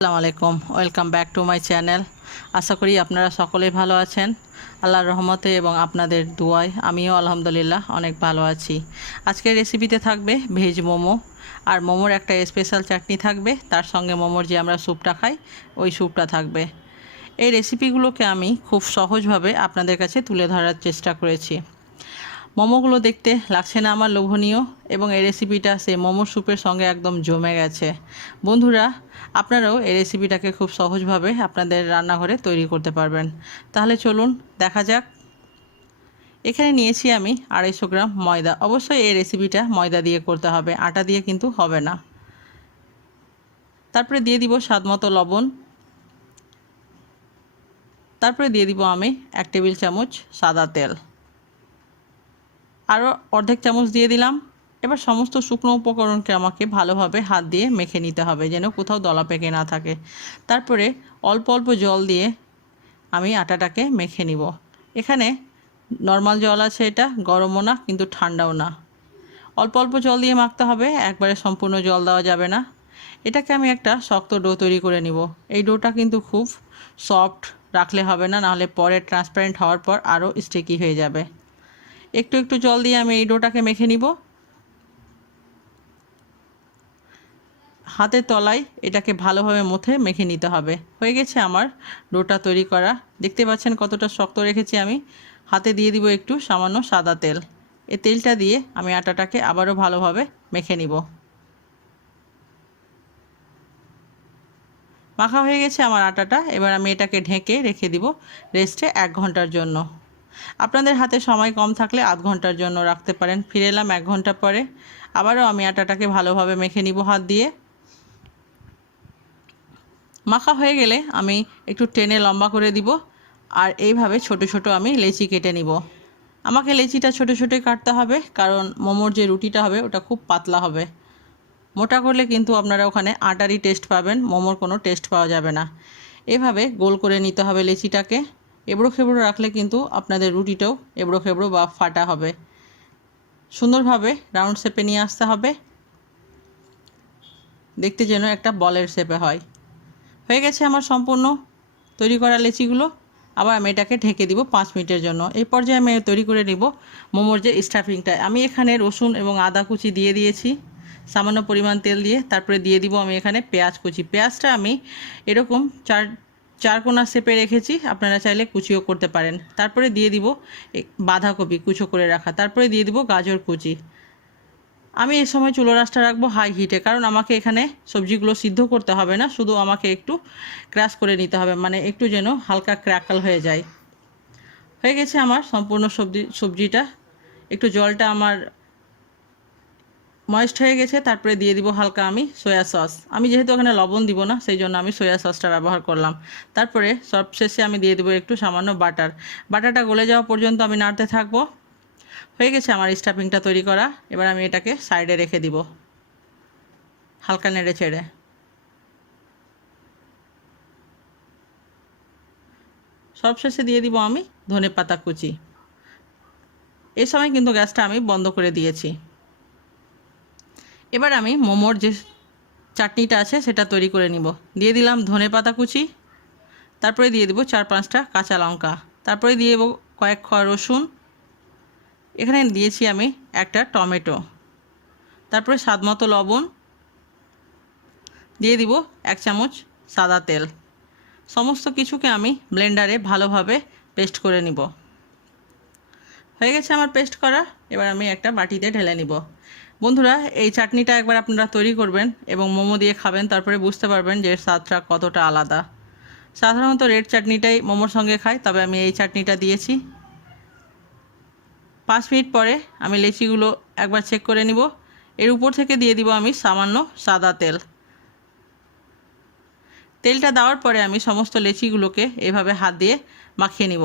আসসালামু আলাইকুম, welcome back to my channel. আশা করি আপনারা সকলেই ভালো আছেন। আল্লাহর রহমতে এবং আপনাদের দোয়ায় আমিও আলহামদুলিল্লাহ অনেক ভালো আছি। আজকের রেসিপিতে থাকবে ভেজ মোমো, আর মোমোর একটা স্পেশাল চাটনি থাকবে, তার সঙ্গে মোমোর যে আমরা স্যুপটা খাই ওই স্যুপটা থাকবে। এই রেসিপিগুলোকে আমি খুব সহজভাবে আপনাদের কাছে তুলে ধরার চেষ্টা করেছি। মোমোগুলো দেখতে লাগছে না আমার লোভনীয়, এবং এই রেসিপিটা সেই মোমোর স্যুপের সঙ্গে একদম জমে গেছে। বন্ধুরা, আপনারাও এই রেসিপিটাকে খুব সহজভাবে আপনাদের রান্নাঘরে তৈরি করতে পারবেন। তাহলে চলুন দেখা যাক। এখানে নিয়েছি আমি 250 গ্রাম ময়দা। অবশ্যই এই রেসিপিটা ময়দা দিয়ে করতে হবে, আটা দিয়ে কিন্তু হবে না। তারপরে দিয়ে দিব স্বাদমতো লবণ। তারপরে দিয়ে দিব আমি 1 টেবিল চামচ সাদা তেল, আরও অর্ধেক চামচ দিয়ে দিলাম। এবার সমস্ত শুকনো উপকরণকে আমাকে ভালোভাবে হাত দিয়ে মেখে নিতে হবে, যেন কোথাও দলা পেকে না থাকে। তারপরে অল্প অল্প জল দিয়ে আমি আটাটাকে মেখে নিব। এখানে নর্মাল জল আছে, এটা গরমও না কিন্তু ঠান্ডাও না। অল্প অল্প জল দিয়ে মাখতে হবে, একবারে সম্পূর্ণ জল দেওয়া যাবে না। এটাকে আমি একটা শক্ত ডো তৈরি করে নিব। এই ডোটা কিন্তু খুব সফট রাখলে হবে না, নাহলে পরে ট্রান্সপারেন্ট হওয়ার পর আরও স্টিকি হয়ে যাবে। একটু একটু জল দিয়ে আমি এই ডোটাকে মেখে নিব। হাতের তলায় এটাকে ভালোভাবে মুথে মেখে নিতে হবে। হয়ে গেছে আমার ডোটা তৈরি করা। দেখতে পাচ্ছেন কতটা শক্ত রেখেছি আমি। হাতে দিয়ে দিব একটু সামান্য সাদা তেল। এই তেলটা দিয়ে আমি আটাটাকে আবারও ভালোভাবে মেখে নিব। মাখা হয়ে গেছে আমার আটাটা। এবার আমি এটাকে ঢেকে রেখে দিব রেস্টে 1 ঘন্টার জন্য। আপনাদের হাতে সময় কম থাকলে আধ ঘন্টার জন্য রাখতে পারেন। ফিরে এলাম 1 ঘন্টা পরে। আবারও আমি আটাটাকে ভালোভাবে মেখে নিব হাত দিয়ে। মাখা হয়ে গেলে আমি একটু টেনে লম্বা করে দিব, আর এইভাবে ছোট ছোট আমি লেচি কেটে নিব। আমাকে লেচিটা ছোট ছোটোই কাটতে হবে, কারণ মোমোর যে রুটিটা হবে ওটা খুব পাতলা হবে। মোটা করলে কিন্তু আপনারা ওখানে আটারই টেস্ট পাবেন, মোমোর কোনো টেস্ট পাওয়া যাবে না। এভাবে গোল করে নিতে হবে লেচিটাকে। এবড়ো খেবড়ো রাখলে কিন্তু আপনাদের রুটিটাও এবড়ো খেবড়ো বা ফাটা হবে। সুন্দরভাবে রাউন্ড শেপে নিয়ে আসতে হবে, দেখতে যেন একটা বলের শেপে হয়। হয়ে গেছে আমার সম্পূর্ণ তৈরি করা লেচিগুলো। আবার আমি এটাকে ঢেকে দিব 5 মিনিটের জন্য। এই পর্যায়ে আমি তৈরি করে নিব মোমোর যে স্টাফিংটা। আমি এখানে রসুন এবং আদা কুচি দিয়ে দিয়েছি সামান্য পরিমাণ তেল দিয়ে। তারপরে দিয়ে দিব আমি এখানে পেঁয়াজ কুচি। পেঁয়াজটা আমি এরকম চার কোনা শেপে রেখেছি, আপনারা চাইলে কুচিও করতে পারেন। তারপরে দিয়ে দিব বাঁধাকপি কুচো করে রাখা। তারপরে দিয়ে দিব গাজর কুচি। আমি এই সময় চুলো রাসটা রাখবো হাই হিটে, কারণ আমাকে এখানে সবজিগুলো সিদ্ধ করতে হবে না, শুধু আমাকে একটু ক্রাশ করে নিতে হবে, মানে একটু যেন হালকা ক্র্যাকল হয়ে যায়। হয়ে গেছে আমার সম্পূর্ণ সবজিটা। একটু জলটা আমার ময়েস্ট হয়ে গেছে। তারপরে দিয়ে দিব হালকা আমি সয়া সস। আমি যেহেতু এখানে লবণ দিব না, সেই জন্য আমি সয়া সসটা ব্যবহার করলাম। তারপরে সবশেষে আমি দিয়ে দেবো একটু সামান্য বাটার। বাটারটা গলে যাওয়া পর্যন্ত আমি নাড়তে থাকবো। হয়ে গেছে আমার স্টাফিংটা তৈরি করা। এবার আমি এটাকে সাইডে রেখে দিব হালকা নেড়ে চেড়ে। সবশেষে দিয়ে দিব আমি ধনেপাতা কুচি। এই সময় কিন্তু গ্যাসটা আমি বন্ধ করে দিয়েছি। এবার আমি মোমোর যে চাটনিটা আছে সেটা তৈরি করে নিব। দিয়ে দিলাম ধনেপাতা কুচি, তারপরে দিয়ে দেবো 4-5টা কাঁচা লঙ্কা, তারপরে দিয়ে দেবো কয়েক কোয়া রসুন। এখানে দিয়েছি আমি একটা টমেটো, তারপরে স্বাদমতো লবণ, দিয়ে দিব 1 চামচ সাদা তেল। সমস্ত কিছুকে আমি ব্লেন্ডারে ভালোভাবে পেস্ট করে নিব। হয়ে গেছে আমার পেস্ট করা। এবার আমি একটা বাটিতে ঢেলে নিব। বন্ধুরা, এই চাটনিটা একবার আপনারা তৈরি করবেন এবং মোমো দিয়ে খাবেন, তারপরে বুঝতে পারবেন যে স্বাদটা কতটা আলাদা। সাধারণত রেড চাটনিটাই মোমোর সঙ্গে খাই, তবে আমি এই চাটনিটা দিয়েছি। 5 মিনিট পরে আমি লেচিগুলো একবার চেক করে নিব। এর উপর থেকে দিয়ে দিব আমি সামান্য সাদা তেল। তেলটা দেওয়ার পরে আমি সমস্ত লেচিগুলোকে এভাবে হাত দিয়ে মাখিয়ে নিব।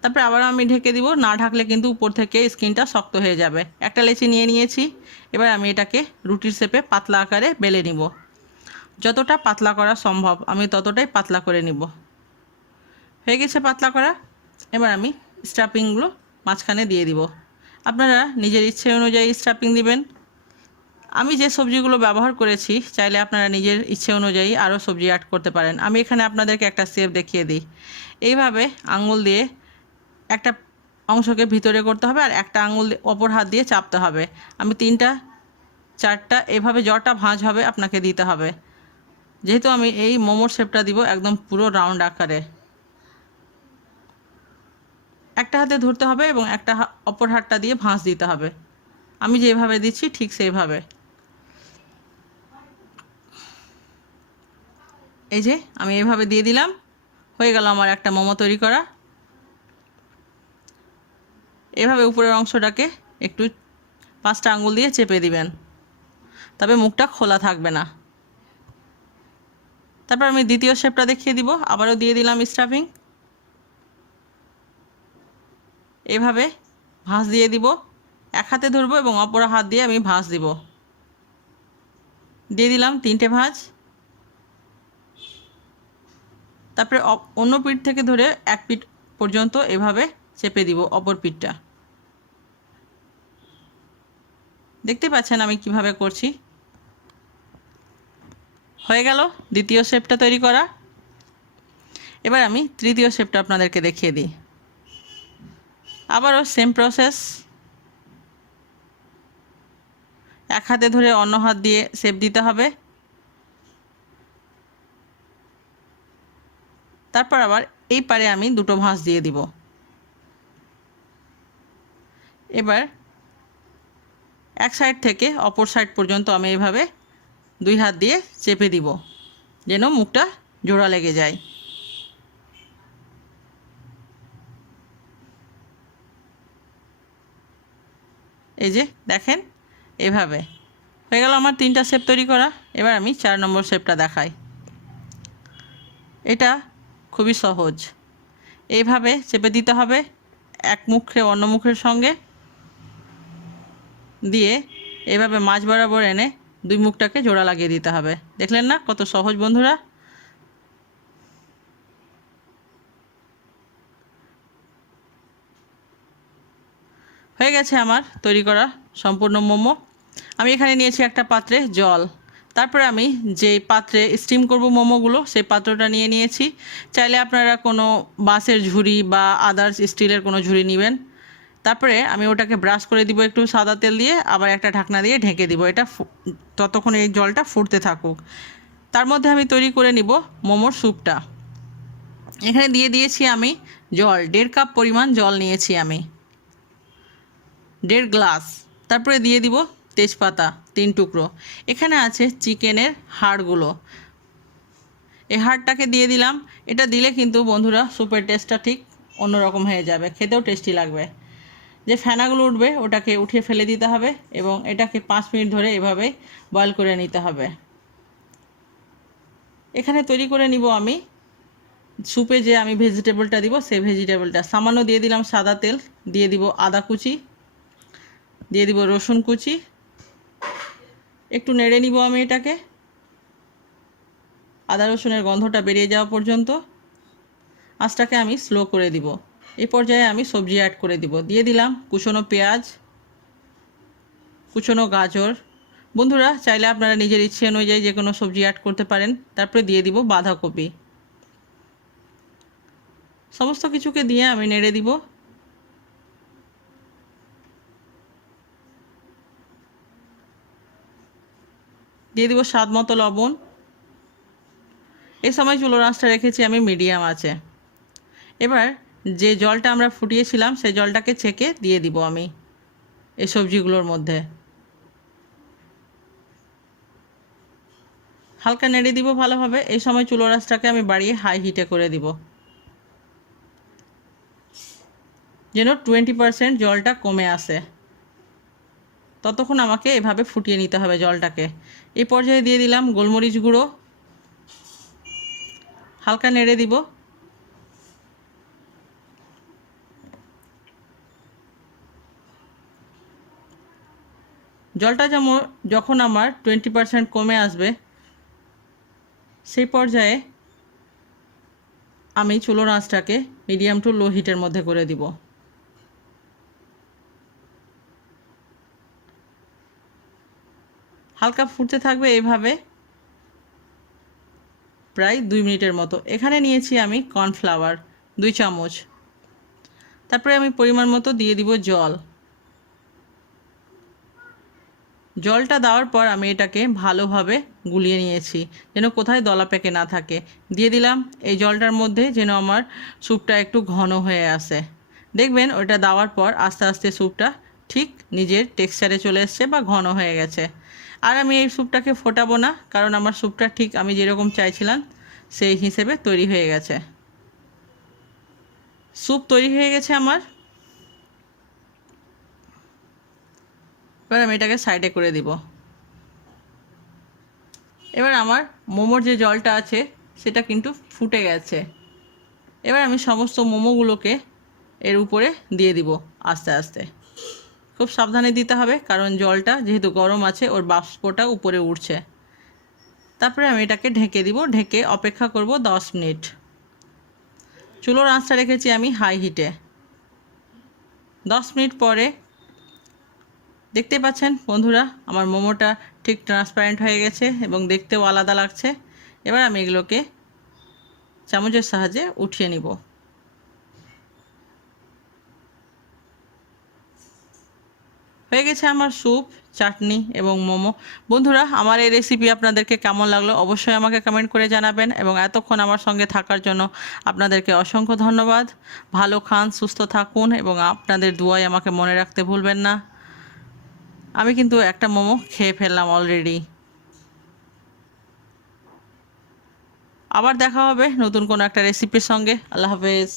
তারপরে আবার আমি ঢেকে দিব। না ঢাকলে কিন্তু উপর থেকে স্কিনটা শক্ত হয়ে যাবে। একটা লেচি নিয়ে নিয়েছি। এবার আমি এটাকে রুটির শেপে পাতলা আকারে বেলে নিব। যতটা পাতলা করা সম্ভব আমি ততটাই পাতলা করে নিব। হয়ে গেছে পাতলা করা। এবার আমি স্টাফিংগুলো মাঝখানে দিয়ে দিব। আপনারা নিজের ইচ্ছে অনুযায়ী স্টাফিং দিবেন। আমি যে সবজিগুলো ব্যবহার করেছি চাইলে আপনারা নিজের ইচ্ছে অনুযায়ী আরও সবজি অ্যাড করতে পারেন। আমি এখানে আপনাদেরকে একটা শেপ দেখিয়ে দিই। এইভাবে আঙুল দিয়ে একটা অংশকে ভিতরে করতে হবে আর একটা আঙুল অপর হাত দিয়ে চাপতে হবে। আমি 3টা 4টা এভাবে যটা ভাঁজ হবে আপনাকে দিতে হবে। যেহেতু আমি এই মোমোর শেপটা দিব একদম পুরো রাউন্ড আকারে, একটা হাতে ধরতে হবে এবং একটা অপর হাতটা দিয়ে ভাঁজ দিতে হবে। আমি যেভাবে দিচ্ছি ঠিক সেইভাবে। এই যে আমি এভাবে দিয়ে দিলাম, হয়ে গেল আমার একটা মোমো তৈরি করা। এভাবে উপরের অংশটাকে একটু 5টা আঙুল দিয়ে চেপে দিবেন, তবে মুখটা খোলা থাকবে না। তারপর আমি দ্বিতীয় শেপটা দেখিয়ে দিব, আবারও দিয়ে দিলাম স্টাফিং। এভাবে ভাঁজ দিয়ে দিব, এক হাতে ধরবো এবং অপর হাত দিয়ে আমি ভাঁজ দিব। দিয়ে দিলাম 3টে ভাঁজ। তারপরে অন্য পিঠ থেকে ধরে এক পিঠ পর্যন্ত এভাবে চেপে দিব অপর পিঠটা। দেখতে পাচ্ছেন আমি কিভাবে করছি। হয়ে গেল দ্বিতীয় শেপটা তৈরি করা। এবার আমি তৃতীয় শেপটা আপনাদেরকে দেখিয়ে দিই। আবারও সেম প্রসেস, এক হাতে ধরে অন্য হাত দিয়ে শেপ দিতে হবে। তারপর আবার এই পারে আমি 2টো ভাঁজ দিয়ে দিব। এবার এক সাইড থেকে অপর সাইড পর্যন্ত আমি এইভাবে 2 হাত দিয়ে চেপে দিব যেন মুখটা জোড়া লেগে যায়। এই যে দেখেন এভাবে হয়ে গেল আমার 3টা শেপ তৈরি করা। এবার আমি 4 নম্বর শেপটা দেখাই। এটা খুবই সহজ, এইভাবে চেপে দিতে হবে এক মুখে অন্য মুখের সঙ্গে দিয়ে, এভাবে মাঝ বরাবর এনে 2 মুখটাকে জোড়া লাগিয়ে দিতে হবে। দেখলেন না কত সহজ বন্ধুরা। হয়ে গেছে আমার তৈরি করা সম্পূর্ণ মোমো। আমি এখানে নিয়েছি একটা পাত্রে জল, তারপরে আমি যে পাত্রে স্টিম করব মোমোগুলো সেই পাত্রটা নিয়ে নিয়েছি। চাইলে আপনারা কোনো বাঁশের ঝুড়ি বা আদার্স স্টিলের কোনো ঝুড়ি নেবেন। তারপরে আমি ওটাকে ব্রাশ করে দিব একটু সাদা তেল দিয়ে, আবার একটা ঢাকনা দিয়ে ঢেকে দিব। এটা ততক্ষণ এই জলটা ফুটতে থাকুক। তার মধ্যে আমি তৈরি করে নিব মোমোর স্যুপটা। এখানে দিয়ে দিয়েছি আমি জল, 1.5 কাপ পরিমাণ জল নিয়েছি আমি, 1.5 গ্লাস। তারপরে দিয়ে দিব তেজপাতা 3 টুকরো। এখানে আছে চিকেনের হাড়গুলো, এই হাড়টাকে দিয়ে দিলাম। এটা দিলে কিন্তু বন্ধুরা স্যুপের টেস্টটা ঠিক অন্যরকম হয়ে যাবে, খেতেও টেস্টি লাগবে। যে ফেনাগুলো উঠবে ওটাকে উঠিয়ে ফেলে দিতে হবে এবং এটাকে 5 মিনিট ধরে এভাবে বয়েল করে নিতে হবে। এখানে তৈরি করে নিব আমি স্যুপে যে আমি ভেজিটেবলটা দিব সেই ভেজিটেবলটা। সামান্য দিয়ে দিলাম সাদা তেল, দিয়ে দিব আদা কুচি, দিয়ে দিব রসুন কুচি। একটু নেড়ে নিব আমি এটাকে আদা রসুনের গন্ধটা বেরিয়ে যাওয়া পর্যন্ত। আঁচটাকে আমি স্লো করে দিব। এই পর্যায়ে আমি সবজি অ্যাড করে দিব। দিয়ে দিলাম কুচনো পেঁয়াজ, কুচনো গাজর। বন্ধুরা চাইলে আপনারা নিজের ইচ্ছে অনুযায়ী যে কোনো সবজি অ্যাড করতে পারেন। তারপরে দিয়ে দিব বাঁধাকপি। সমস্ত কিছুকে দিয়ে আমি নেড়ে দিব। দিয়ে দিব স্বাদ মতো লবণ। এই সময় চুলোর আঁচটা রেখেছি আমি মিডিয়াম আছে। এবার যে জলটা আমরা ফুটিয়েছিলাম সেই জলটাকে ছেঁকে দিয়ে দিব আমি এই সবজিগুলোর মধ্যে। হালকা নেড়ে দিব ভালোভাবে। এই সময় চুলোর আঁচটাকে আমি বাড়িয়ে হাই হিটে করে দিব যেন 20% জলটা কমে আসে। ততক্ষণ আমাকে এভাবে ফুটিয়ে নিতে হবে জলটাকে। এই পর্যায়ে দিয়ে দিলাম গোলমরিচ গুঁড়ো, হালকা নেড়ে দিব। জলটা যখন আমার 20% কমে আসবে সেই পর্যায়ে আমি চুলোর আঁচটাকে মিডিয়াম টু লো হিটের মধ্যে করে দিব। হালকা ফুটতে থাকবে এইভাবে প্রায় 2 মিনিটের মতো। এখানে নিয়েছি আমি কর্নফ্লাওয়ার 2 চামচ। তারপরে আমি পরিমাণ মতো দিয়ে দিব জল। জলটা দেওয়ার পর আমি এটাকে ভালোভাবে গুলিয়ে নিয়েছি যেন কোথায় দলা পেকে না থাকে। দিয়ে দিলাম এই জলটার মধ্যে যেন আমার স্যুপটা একটু ঘন হয়ে আসে। দেখবেন ওটা দেওয়ার পর আস্তে আস্তে স্যুপটা ঠিক নিজের টেক্সচারে চলে এসছে বা ঘন হয়ে গেছে। আর আমি এই স্যুপটাকে ফোটাবো না, কারণ আমার স্যুপটা ঠিক আমি যেরকম চাইছিলাম সেই হিসেবে তৈরি হয়ে গেছে। স্যুপ তৈরি হয়ে গেছে আমার। এবার আমি এটাকে সাইডে করে দিব। এবার আমার মোমোর যে জলটা আছে সেটা কিন্তু ফুটে গেছে। এবার আমি সমস্ত মোমোগুলোকে এর উপরে দিয়ে দিব আস্তে আস্তে। খুব সাবধানে দিতে হবে, কারণ জলটা যেহেতু গরম আছে ওর বাষ্পটা উপরে উঠছে। তারপরে আমি এটাকে ঢেকে দিব, ঢেকে অপেক্ষা করব 10 মিনিট। চুলোর আঁচটা রেখেছি আমি হাই হিটে। 10 মিনিট পরে দেখতে পাচ্ছেন বন্ধুরা, আমার মোমোটা ঠিক ট্রান্সপারেন্ট হয়ে গেছে এবং দেখতেও আলাদা লাগছে। এবার আমি এগুলোকে চামচের সাহায্যে উঠিয়ে নিব। হয়ে গেছে আমার স্যুপ, চাটনি এবং মোমো। বন্ধুরা, আমার এই রেসিপি আপনাদেরকে কেমন লাগলো অবশ্যই আমাকে কমেন্ট করে জানাবেন, এবং এতক্ষণ আমার সঙ্গে থাকার জন্য আপনাদেরকে অসংখ্য ধন্যবাদ। ভালো খান, সুস্থ থাকুন এবং আপনাদের দুয়ায় আমাকে মনে রাখতে ভুলবেন না। আমি কিন্তু একটা মোমো খেয়ে ফেললাম অলরেডি। আবার দেখা হবে নতুন কোনো একটা রেসিপির সঙ্গে। আল্লাহ হাফেজ।